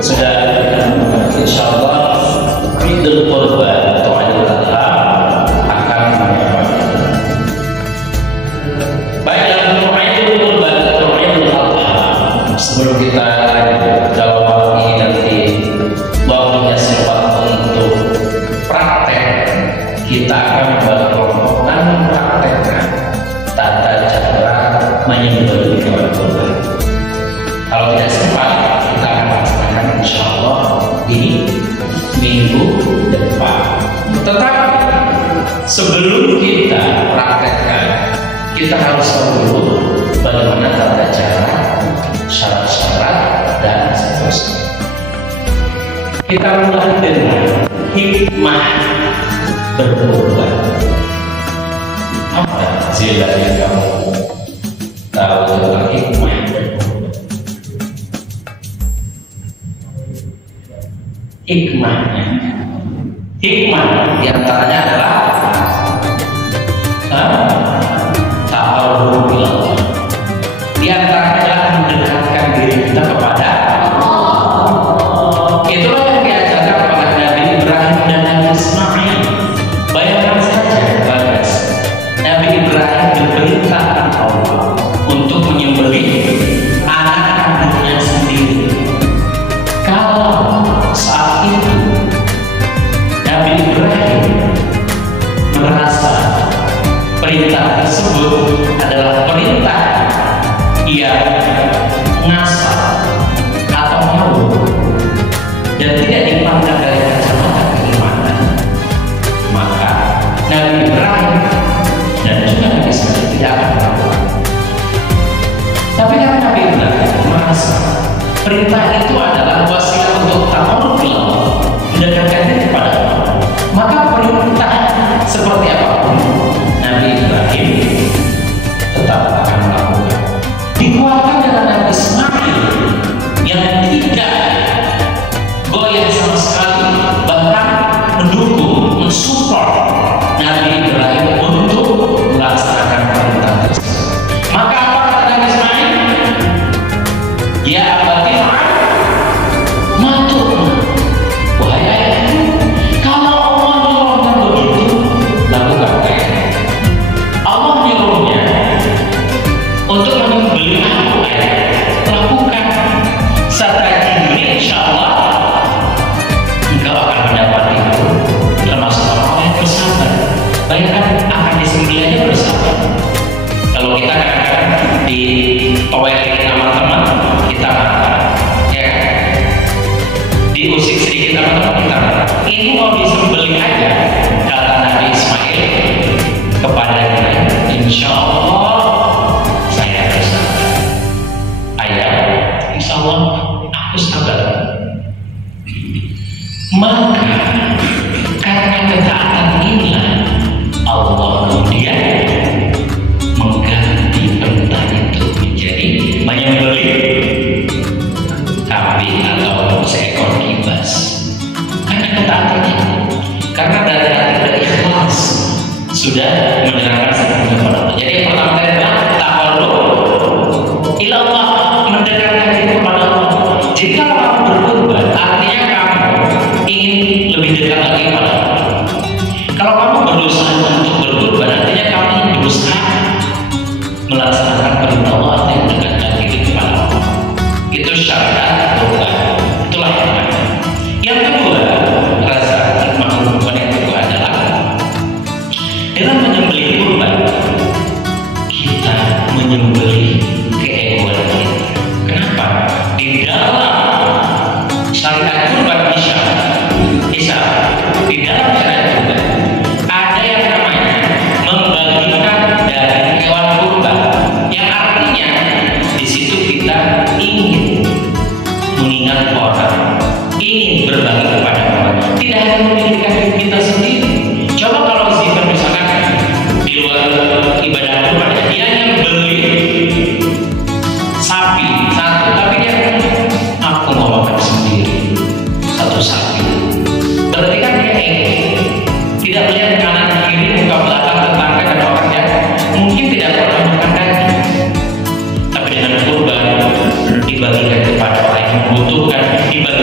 sudah insyaallah Idul Qurban atau Idul Adha akan menyapa. Baik, dalam Idul Qurban atau Idul Adha, sebelum kita dalam waktu ini nanti waktunya sempat untuk praktek, kita akan membuat kelompok dan mempraktekkan tata cara menyembelih hewan kurban. Kalau tidak sempat, kita akan laksanakan insya Allah di minggu depan. Tetapi sebelum kita praktekkan, kita harus tahu dulu bagaimana tata cara, syarat-syarat, dan seterusnya. Kita mulai dengan hikmah berkurban. Apa sila yang kamu tahu tentang hikmah berkurban? Hikmah diantaranya adalah ta'arruf ila Allah. Diantaranya adalah mendekatkan diri kita kepada Allah. Itulah yang diajarkan kepada Nabi Ibrahim dan Nabi Ismail. Bayangkan saja, Bagas, Nabi Ibrahim diperintah Allah untuk menyembelih anak kandungnya sendiri. Kalau saat itu Nabi Ibrahim merasa perintah tersebut adalah perintah yang ngasal atau malu dan tidak dipandang dari kacamata keimanan, maka Nabi Ibrahim dan juga Nabi Ismail tidak akan melakukan. Tapi karena Nabi Ibrahim merasa perintah itu adalah wasilah untuk ta'arruf ila Allah, mendekatkan diri kepada Allah, maka perintah seperti apapun Nabi Ibrahim tetap akan melakukan. Dikuatkan dengan Nabi Ismail yang tidak goyah sama sekali, bahkan mendukung, mensupport Nabi Ibrahim untuk melaksanakan perintah tersebut. Maka apa kata Nabi Ismail? Ya abati matur, wahai ayahku, kalau Allah menyuruhkan begitu, lakukan. Allah menyuruhnya untuk menyembelih aku, lakukan. Satajiduni insyaallah engkau akan mendapatiku termasuk orang yang bersabar. Bayangkan akan disembelihnya bersabar. Kalau kita kadang-kadang di toilet teman-teman kita marah, ya kan? Diusik sedikit teman-teman kita marah. Ini mau disembelih aja, kata Nabi Ismail kepada dia, insya Allah saya bersabar. Ayah, insya Allah aku sabar. Maka karena ketaatan inilah Allah kemudian mengganti perintah itu menjadi menyembelih kambing atau seekor kibas. Karena ketaatannya, karena dari hati berikhlas sudah menyerahkan sepenuhnya kepada Allah. Jadi yang pertama tadi adalah ta'arruf ila Allah, mendekatkan diri kepada Allah. Jadi kalau kamu berkorban, artinya kamu ingin lebih dekat lagi kepada Allah. Kalau kamu berusaha untuk berkorban, artinya kamu ingin berusaha melaksanakan perintah Allah, artinya mendekatkan diri kepada Allah. Itu syarat korban. Itulah yang pertama. Yang kedua, rasa hikmah korban yang kedua adalah dalam menyembelih kurban, kita menyembelih keegoan kita. Kenapa? Di dalam syariat kurban Isya, di dalam syariat kurban ada yang namanya membagikan daging hewan kurban, yang artinya di situ kita ingin mengingat orang, ingin berbagi kepada orang, tidak hanya memikirkan diri kita sendiri. Coba kalau zikir misalkan di luar ibadah kurban, dia hanya beli sapi satu, tapi dia aku mau makan sendiri satu sapi. Berarti kan dia tidak melihat kanan kiri, muka belakang, tetangga dan orang yang mungkin tidak pernah makan daging. Tapi dengan kurban dibagikan kepada orang yang membutuhkan, dibagikan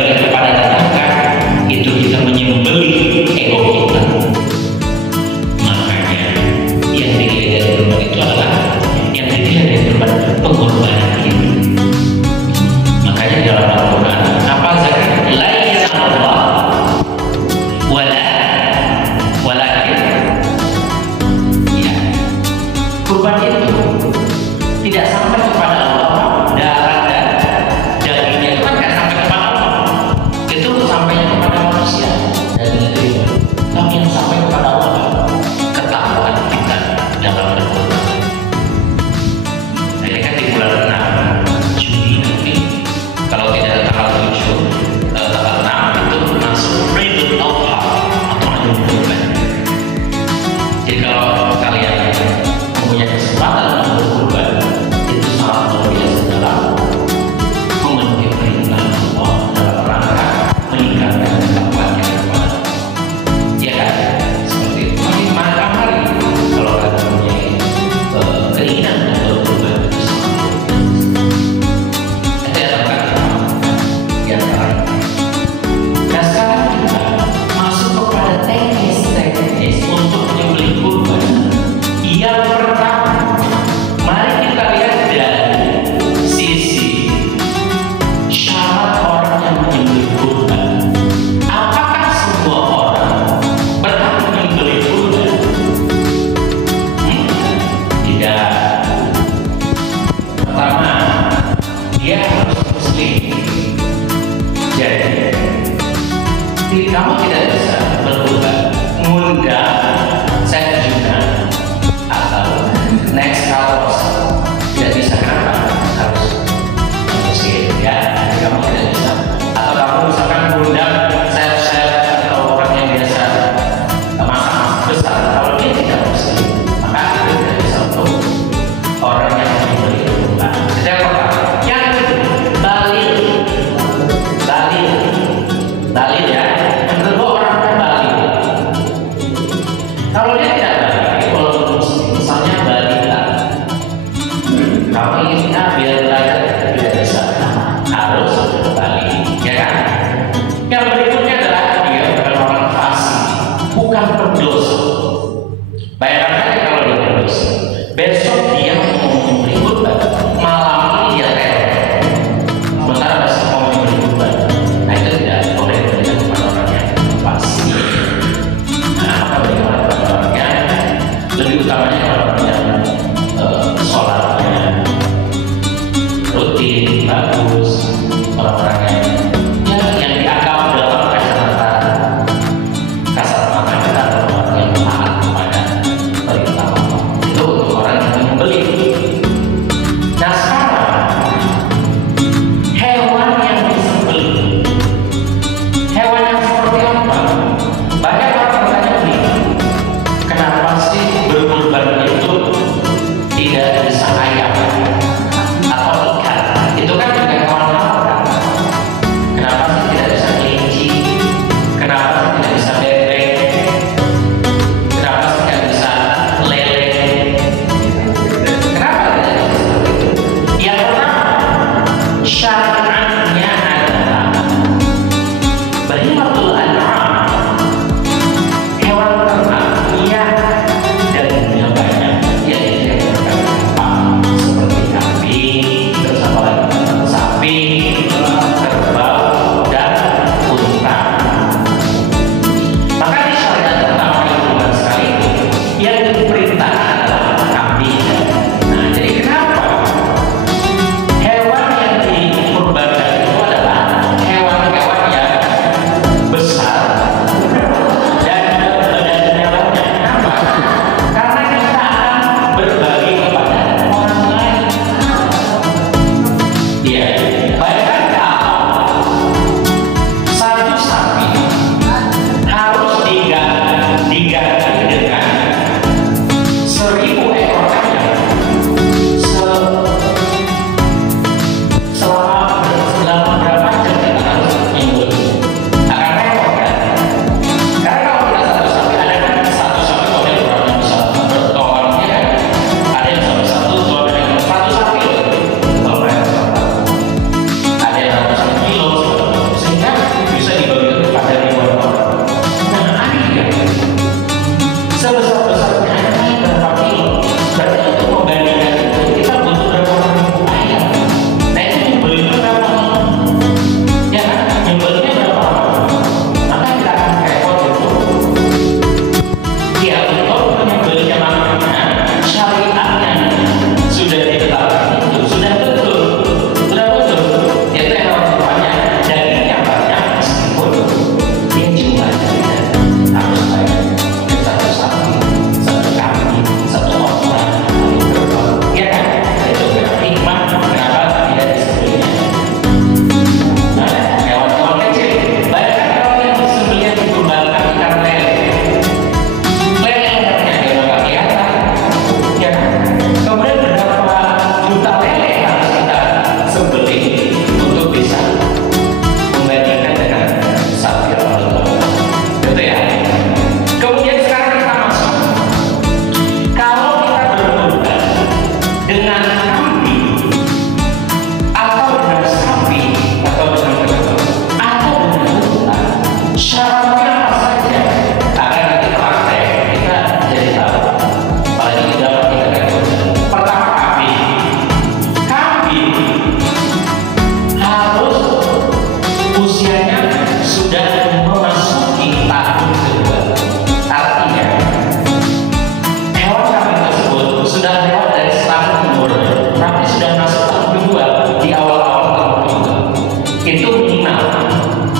itu 6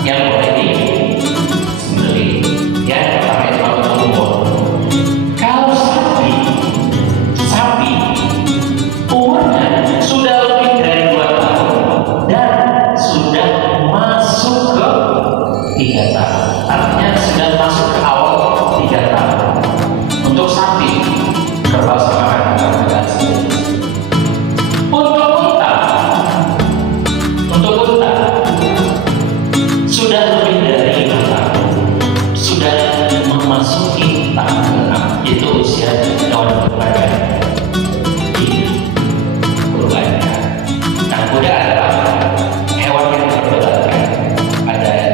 yang boleh disembelih. Yang pertama itu untuk umur. Kalau sapi umurnya sudah lebih dari 2 tahun dan sudah masuk ke 3 tahun, artinya sudah masuk ke awal 3 tahun. Untuk sapi kerbau sama kandungan tidak sendiri. Untuk unta sudah lebih dari 5 tahun, sudah memasuki tahun ke-6, itu usia hewan berbeda. Nah, kuda adalah hewan yang berbedakan. Ada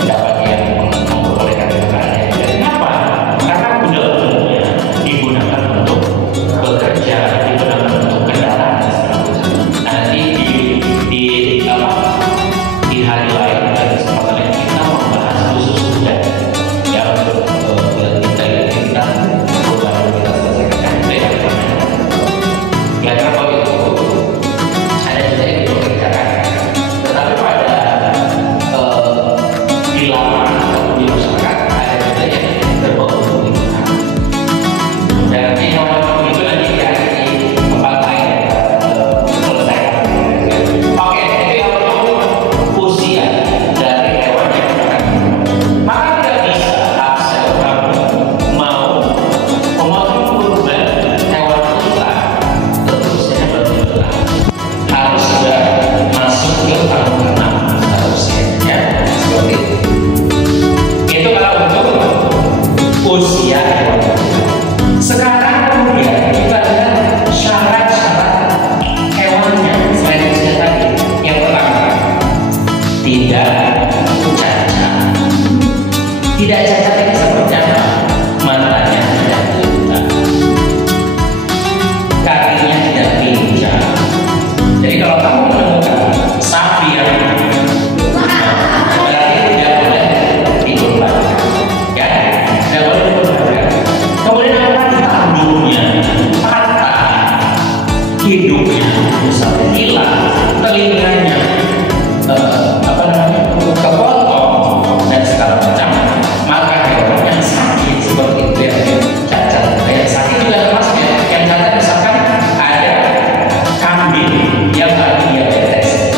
pendapat yang memperbolehkan keberadaan. Kenapa? Karena kuda umumnya digunakan untuk bekerja, digunakan untuk kendaraan dan sebagainya. Nanti di hari lain dan kesempatan lain kita membahas khusus kuda ya, untuk kita baru kita selesaikan itu ya pertama. Ya kenapa itu? Saya juga itu bekerjakan, tetapi pada di lapangan atau di masyarakat ada juga yang berbau lingkungan. Dan nanti hewan-hewan itu nanti di tempat lain selesaikan. Oke, itu yang usia dari hewan yang akan. Maka tidak bisa asal kamu mau memotong kurban hewan unta usianya belum harus sudah masuk ke tahun ke-6 usianya seperti itu. Itu kalau untuk usia hewan. Sekarang kemudian kita lihat syarat-syarat hewannya selain usia tadi. Yang pertama, tidak cacat. Tidak cacat ini seperti apa? Matanya tidak buta, kakinya tidak pincang. Jadi kalau kamu menemukan sapi yang berarti tidak boleh dikorbankan, ya, tidak boleh dikorbankan. Kemudian apa? Tanduknya patah, hidungnya misalnya hilang, telinganya kepotong dan segala macam, maka hewan yang sakit seperti itu ya, cacat. Yang sakit juga termasuk ya. Yang cacat misalkan ada kambing yang lagi diabetes,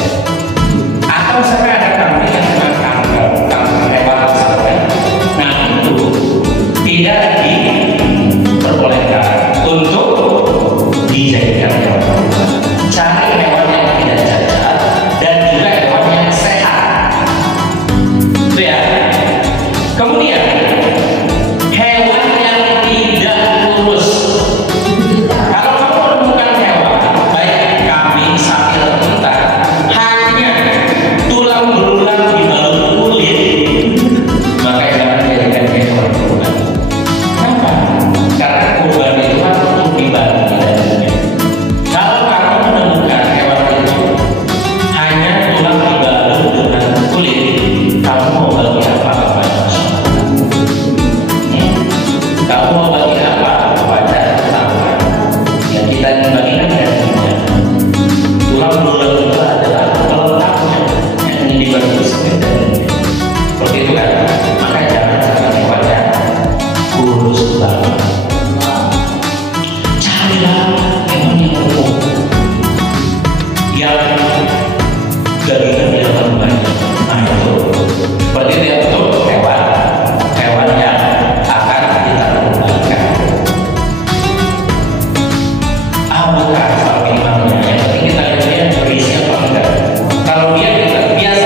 atau misalkan ada kambing yang kena kanker hewan misalkan. Nah itu tidak diperbolehkan untuk dijadikan hewan. Cari hewan yang tidak cacat dan juga hewan yang sehat. Itu ya. Kemudian hewan yang tidak kurus. Kalau kamu menemukan hewan baik kambing, sapi atau unta hanya tulang belulang di balut kulit, maka jangan dijadikan hewan kurban. Kenapa? Karena kurban itu kan untuk dibagi dagingnya. Kalau kamu menemukan hewan itu hanya tulang di balut dengan kulit, kamu mau bagi apa kepada masyarakat? Kamu mau bagi apa kepada tetangga? Ya kita bagikan dagingnya. Tulang belulang itu adalah pelengkapnya yang ingin dibagi sebagai dagingnya. Seperti itu kan? Maka jangan sampai hewannya kurus banget. Carilah hewan yang umum, yang dagingnya tidak banyak. Nah itu berarti dia untuk hewan yang akan kita kurbankan. Bukan soal minimalnya, yang penting kita lihat dia berisi apa enggak. Kalau dia biasanya begini,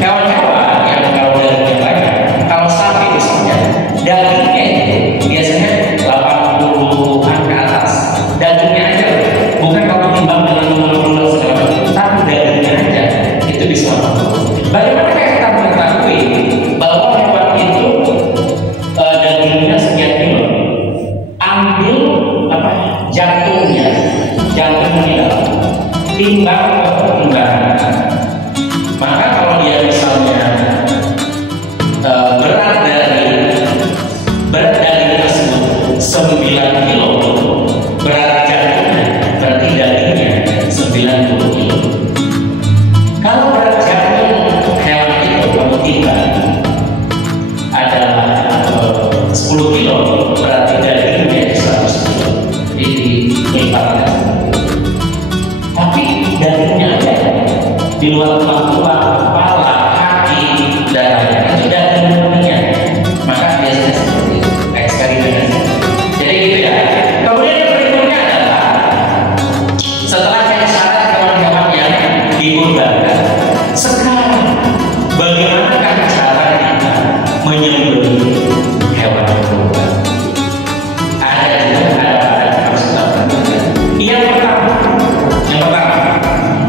hewan-hewan yang kalau dagingnya banyak, kalau sapi misalnya dagingnya itu biasanya 80-an ke atas. Dagingnya aja, bukan kalau timbang dengan tulang-tulang segala macam, tapi dagingnya aja itu bisa. Bagaimana kita mengetahui bahwa hewan itu dagingnya sekian kilo? Ambil jantungnya timbang atau timbangan. Maka kalau dia misalnya berat dari tersebut 9 kilo, berat jantungnya berarti dagingnya 90 kilo. Kalau berat jantungnya kilo, berarti dagingnya 100 kilo. Jadi dilipatkan. Tapi dagingnya aja di luar tulang, kepala, kaki, darahnya itu daging murninya. Maka biasanya seperti itu, eksperimen. Jadi gitu ya. Kemudian yang berikutnya adalah setelah saya syarat hewan-hewan yang dikurbankan, sekarang bagaimana cara kita menyembelih hewan kurban? Ada harus kita perhatikan. Yang pertama,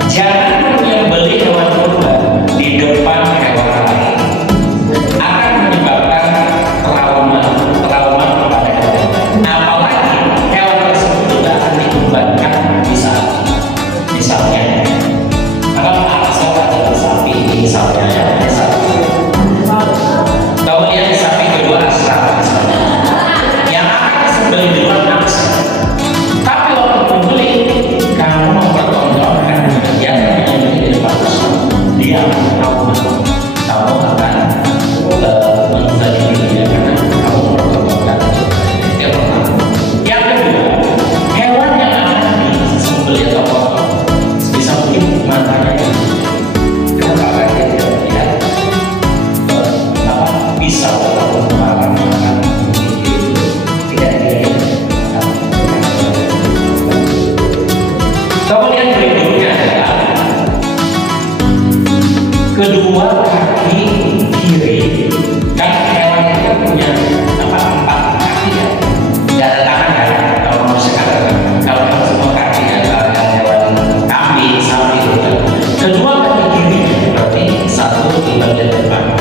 jangan menyembelih hewan kurban di depan hewan lain. Akan menyebabkan trauma kepada hewan. Apalagi hewan tersebut tidak akan dikurbankan misalnya atau sapi misalnya kemudian sapi kedua asal misalnya yang akan disembelih di luar nafsu. Tapi waktu membeli kamu mempertontonkan yang menyembelih di depan dia kamu akan menjadi dia karena kamu mempertontonkan yang pertama. Yang kedua, hewan yang akan disembelih atau potong bisa mungkin matanya kenapa dia tidak melihat pisau atau barang makan tidak dilihat. Kemudian berikutnya adalah kedua kaki kiri. Kan hewan itu kan punya 4 kaki ya, tidak ada tangan kan kalau manusia katakan. Kalau semua kaki adalah hewan kambing, sapi itu kan. Kedua kaki kiri berarti satu di bagian depan,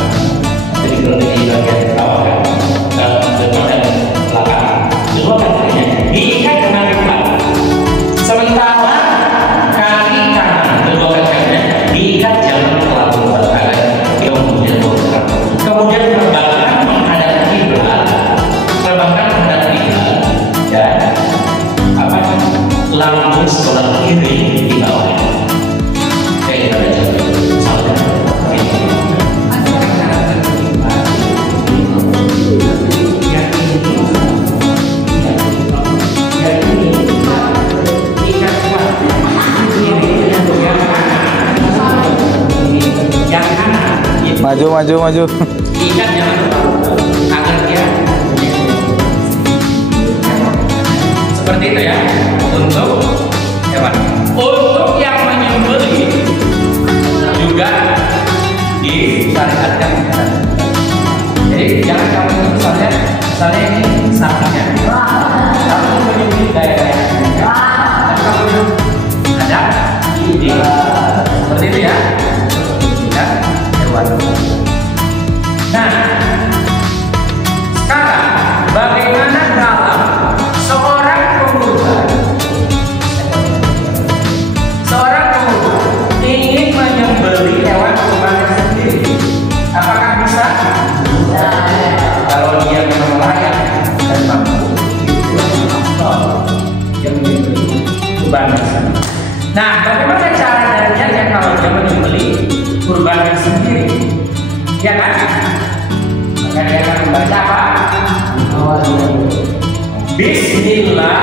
jadi kalau di bagian bawah kan depan dan belakang. Kedua kakinya diikat dengan ketat. Sementara kaki kanan kedua kakinya diikat jangan terlalu berat. Kemudian terbangkan menghadap kiblat, dan lambung sebelah kiri di bawah. Kayak ada contoh misalnya maju. ikan jangan terlalu agar dia seperti itu ya untuk hewan. Untuk yang menyembelih juga disyariatkan. Jadi jangan kamu misalnya ini sapinya, kamu menyembelih gaya-gaya, dan kamu ada di seperti itu ya, hewan. Nah, sekarang bagaimana kalau seorang pengurban ingin menyembelih hewan kurbannya sendiri? Apakah bisa? Kalau dia memang layak dan mampu, dia menyembelih kurbannya sendiri. Nah, bagaimana cara darinya kalau dia menyembelih kurbannya sendiri? Ya kan? Maka dia akan membaca apa? Bismillah,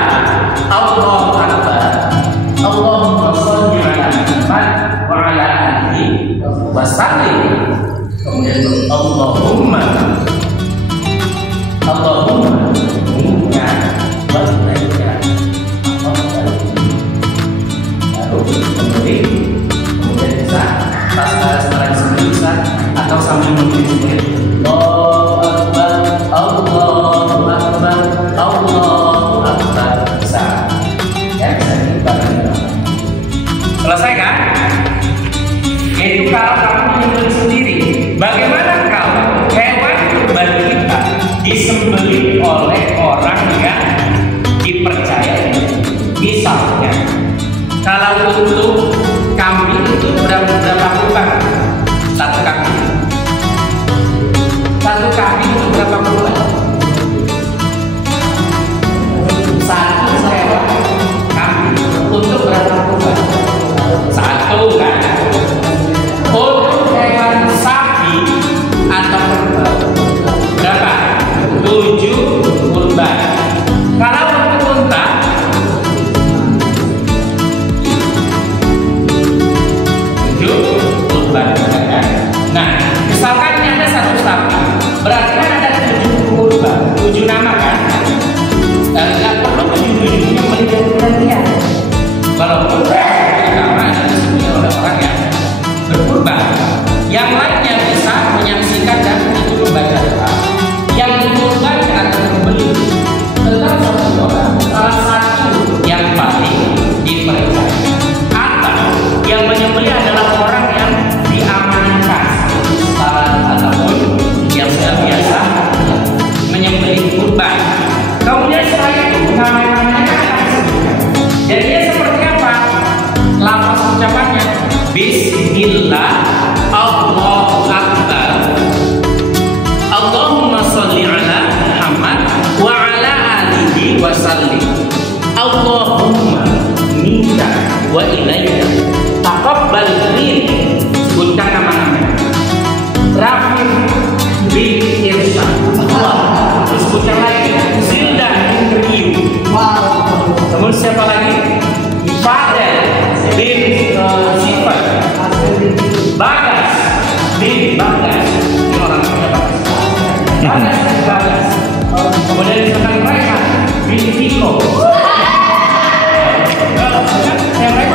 Allahu Akbar, Allahumma sholli ala Muhammad wa ala alihi wa sallim. Kemudian Allahumma inna wa ilaika kemudian bisa setelah disebut bisa atau sambil mengikuti Allahu Akbar bisa ya, bisa dibagi. Selesai kan? Itu kalau kamu menyembelih sendiri. Bagaimana kalau hewan kurban kita disembelih oleh orang yang dipercaya? Misalnya kalau untuk kambing itu berapa kurban? Satu kambing itu berapa kurban? Satu sewa kambing untuk berapa kurban? Satu kan? Untuk hewan sapi atau kerbau berapa? 7 Nah, misalkan ini ada satu sapi, berarti kan ada 7 kurban, 7 nama kan? Nggak perlu 7-7-nya melibatkan dia. Walaupun karena ada disebutnya oleh orang yang berkurban, yang lainnya bisa menyaksikan dan membaca doa. Yang berkurban atau membeli tetap satu orang, salah satu yang paling dipercaya. Atau yang menyembelih adalah orang yang diamankan, ataupun yang sudah biasa menyembelih kurban. Kemudian setelah itu namanya akan disebutkan. Jadinya seperti apa? Lafaz ucapannya Bismillah, Allahu Akbar, Allahumma sholli ala Muhammad wa ala alihi wa sallim. Allahumma minka wa ilaika taqabbal minni. Sebutkan nama-nama. Rafiq bin Irsyad. Disebutkan lagi Zilda Interview. Kemudian siapa lagi? Fadel bin Sifat. Bagas bin Bagas. Ini orang punya Bagas. Bagas bin Bagas. Kemudian disebutkan Rehan bin Tiko. Yang lain